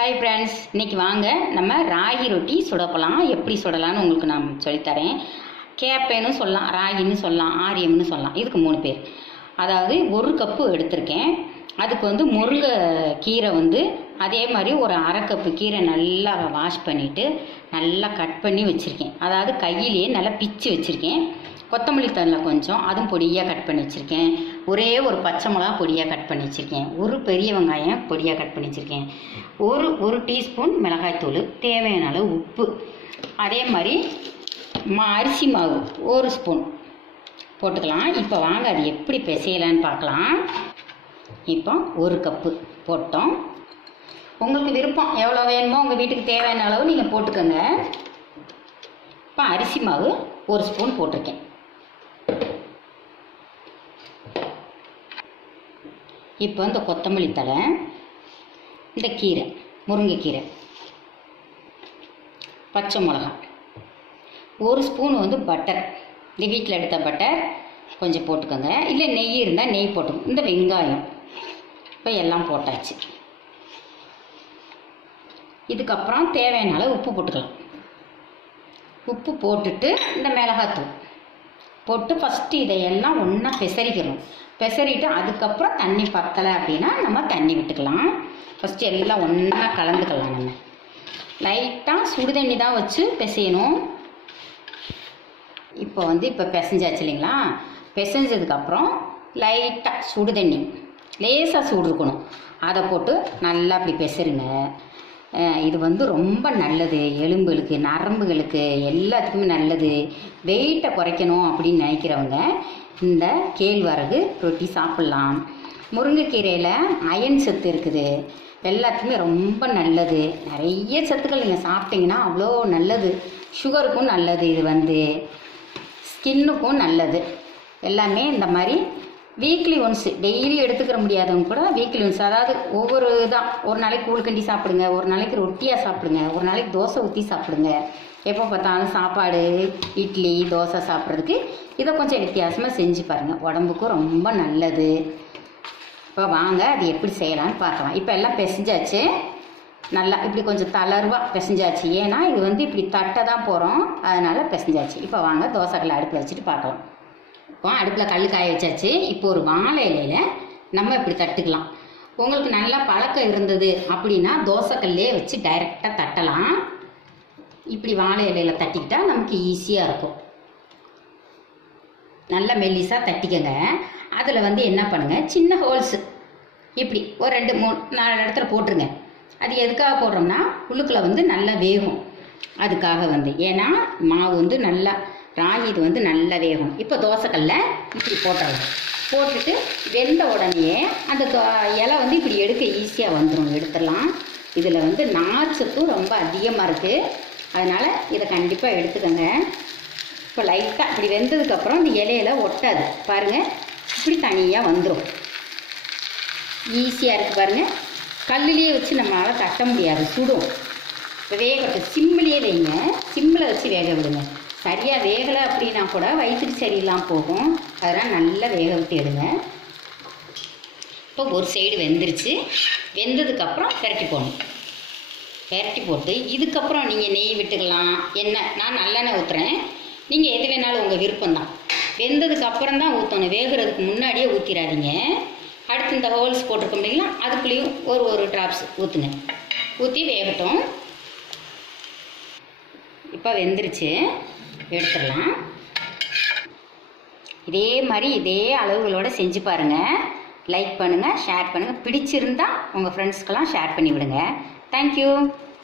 Hi friends, இன்றைக்கி வாங்க நம்ம ராகி ரொட்டி சுடப்பலாம். எப்படி சுடலான்னு உங்களுக்கு நான் சொல்லித்தரேன். கேப்பேன்னு சொல்லலாம், ராகின்னு சொல்லலாம், ஆரியம்னு சொல்லலாம். இதுக்கு 3 பேர். அதாவது 1 கப்பு எடுத்திருக்கேன். அதுக்கு முருங்கை கீரை அதே மாதிரி ஒரு 1/2 கப்பு கீரை நல்லா வாஷ் பண்ணிவிட்டு நல்லா கட் பண்ணி வச்சுருக்கேன். அதாவது கையிலேயே நல்லா பிச்சு வச்சுருக்கேன். கொத்தமல்லி தழை கொஞ்சம், அதுவும் பொடியாக கட் பண்ணி வச்சுருக்கேன். ஒரே ஒரு பச்சை மிளகா பொடியாக கட் பண்ணி வச்சுருக்கேன். ஒரு பெரிய வெங்காயம் பொடியாக கட் பண்ணி வச்சுருக்கேன். ஒரு டீஸ்பூன் மிளகாய்த்தூள், தேவையான அளவு உப்பு, அதே மாதிரி அரிசி மாவு 1 ஸ்பூன் போட்டுக்கலாம். இப்போ வாங்க அது எப்படி பிசையலான்னு பார்க்கலாம். இப்போ 1 கப்பு போட்டோம். உங்களுக்கு விருப்பம் எவ்வளோ வேணுமோ உங்கள் வீட்டுக்கு தேவையான அளவு நீங்கள் போட்டுக்கோங்க. இப்போ அரிசி மாவு 1 ஸ்பூன் போட்டிருக்கேன். இப்போ இந்த கொத்தமல்லி தழை, இந்த கீரை முருங்கைக்கீரை, பச்சை மிளகா, 1 ஸ்பூன் பட்டர், இந்த வீட்டில் எடுத்த பட்டர் கொஞ்சம் போட்டுக்கோங்க. இல்லை நெய் இருந்தால் நெய் போட்டுக்கோங்க. இந்த வெங்காயம் இப்போ எல்லாம் போட்டாச்சு. இதுக்கப்புறம் தேவையான அளவு உப்பு போட்டுக்கலாம். உப்பு போட்டுட்டு இந்த மிளகாத்தூள் போட்டு ஃபஸ்ட்டு இதையெல்லாம் ஒன்றா பெசரிக்கணும். பெசரிட்டு அதுக்கப்புறம் தண்ணி பத்தலை அப்படின்னா நம்ம தண்ணி விட்டுக்கலாம். ஃபஸ்ட்டு எல்லாம் ஒன்றா கலந்துக்கலாம். நம்ம லைட்டாக சுடு தண்ணி தான் வச்சு பிசையணும். இப்போ இப்போ பிசைஞ்சாச்சு இல்லைங்களா? பிசைஞ்சதுக்கப்புறம் லைட்டாக சுடு தண்ணி, லேசாக சூடு இருக்கணும், அதை போட்டு நல்லா அப்படி பெசருங்க. இது ரொம்ப நல்லது, எலும்புகளுக்கு நரம்புகளுக்கு எல்லாத்துக்குமே நல்லது. வெயிட்டை குறைக்கணும் அப்படின்னு நினைக்கிறவங்க இந்த கேழ்வரகு ரொட்டி சாப்பிட்லாம். முருங்கைக்கீரையில் அயன் சத்து இருக்குது, எல்லாத்துக்குமே ரொம்ப நல்லது. நிறைய சத்துக்கள் நீங்கள் சாப்பிட்டீங்கன்னா அவ்வளோ நல்லது. சுகருக்கும் நல்லது, இது ஸ்கின்னுக்கும் நல்லது. எல்லாமே இந்த மாதிரி வீக்லி ஒன்ஸ், டெய்லி எடுத்துக்கிற முடியாதவங்க கூட வீக்லி ஒன்ஸ், அதாவது ஒவ்வொரு ஒரு நாளைக்கு கூழ்கண்டி சாப்பிடுங்க, ஒரு நாளைக்கு ரொட்டியாக சாப்பிடுங்க, ஒரு நாளைக்கு தோசை ஊற்றி சாப்பிடுங்க. எப்போ பார்த்தாலும் சாப்பாடு இட்லி தோசை சாப்பிட்றதுக்கு இதை கொஞ்சம் வித்தியாசமாக செஞ்சு பாருங்கள், உடம்புக்கும் ரொம்ப நல்லது. இப்போ வாங்க அது எப்படி செய்யலான்னு பார்க்கலாம். இப்போ எல்லாம் பிசைஞ்சாச்சு, நல்லா இப்படி கொஞ்சம் தளர்வாக பிசைஞ்சாச்சு. ஏன்னா இது இப்படி தட்டை தான் போகிறோம், அதனால் பிசைஞ்சாச்சு. இப்போ வாங்க தோசைக்கல்லை அடுப்பில் வச்சுட்டு பார்க்கலாம். இப்போ அடுப்பில் கல் காய வச்சாச்சு. இப்போ ஒரு வாழை இலையில் நம்ம இப்படி தட்டுக்கலாம். உங்களுக்கு நல்லா பழக்கம் இருந்தது அப்படின்னா தோசைக்கல்லே வச்சு டைரெக்டாக தட்டலாம். இப்படி வாழை இலையில் தட்டிக்கிட்டால் நமக்கு ஈஸியாக இருக்கும். நல்லா மெல்லிசாக தட்டிக்கங்க. அதில் என்ன பண்ணுங்கள், சின்ன ஹோல்ஸு இப்படி ஒரு 2 3 4 இடத்துல போட்டுருங்க. அது எதுக்காக போடுறோம்னா உள்ளுக்குள்ளே நல்லா வேகும். அதுக்காக ஏன்னா மாவு நல்லா ராகி இது நல்லா வேகும். இப்போ தோசைக்கல்ல இப்படி போட்டுடலாம். போட்டுட்டு வெந்த உடனே அந்த இலை இப்படி எடுக்க ஈஸியாக வந்துடும், எடுத்துடலாம். இதில் நார்ச்சத்தும் ரொம்ப அதிகமாக இருக்குது, அதனால் இதை கண்டிப்பாக எடுத்துக்கோங்க. இப்போ லைட்டாக இப்படி வெந்ததுக்கப்புறம் இந்த இலையில ஒட்டாது பாருங்கள், இப்படி தனியாக வந்துடும். ஈஸியாக இருக்குது பாருங்கள். கல்லுலேயே வச்சு நம்மளால் தட்ட முடியாது, சுடும். இப்போ வேகட்டும், சிம்மிலேயே வைங்க, சிம்மில் வச்சு வேக விடுங்க. சரியாக வேகலை அப்படின்னா கூட வயிற்றுக்கு சரியில்லாமல் போகும், அதெல்லாம் நல்லா வேக விட்டு எடுங்க. இப்போ ஒரு சைடு வெந்துருச்சு. வெந்ததுக்கப்புறம் பெரட்டி போடணும். பெரட்டி போட்டு இதுக்கப்புறம் நீங்கள் நெய் விட்டுக்கலாம், எண்ணெய், நான் நல்லெண்ணெய் ஊற்றுறேன், நீங்கள் எது வேணாலும் உங்கள் விருப்பம்தான். வெந்ததுக்கப்புறம் தான் ஊற்றணும், வேகிறதுக்கு முன்னாடியே ஊற்றிடாதீங்க. அடுத்து இந்த ஹோல்ஸ் போட்டிருக்க முடியுங்களா, அதுக்குள்ளேயும் ஒரு ட்ராப்ஸ் ஊற்றுங்க. ஊற்றி வேகட்டும். இப்போ வெந்துருச்சு, எடுத்துடலாம். இதே மாதிரி இதே அளவுகளோடு செஞ்சு பாருங்கள். லைக் பண்ணுங்கள், ஷேர் பண்ணுங்கள். பிடிச்சிருந்தால் உங்கள் ஃப்ரெண்ட்ஸ்க்கெல்லாம் ஷேர் பண்ணி விடுங்க. தேங்க்யூ.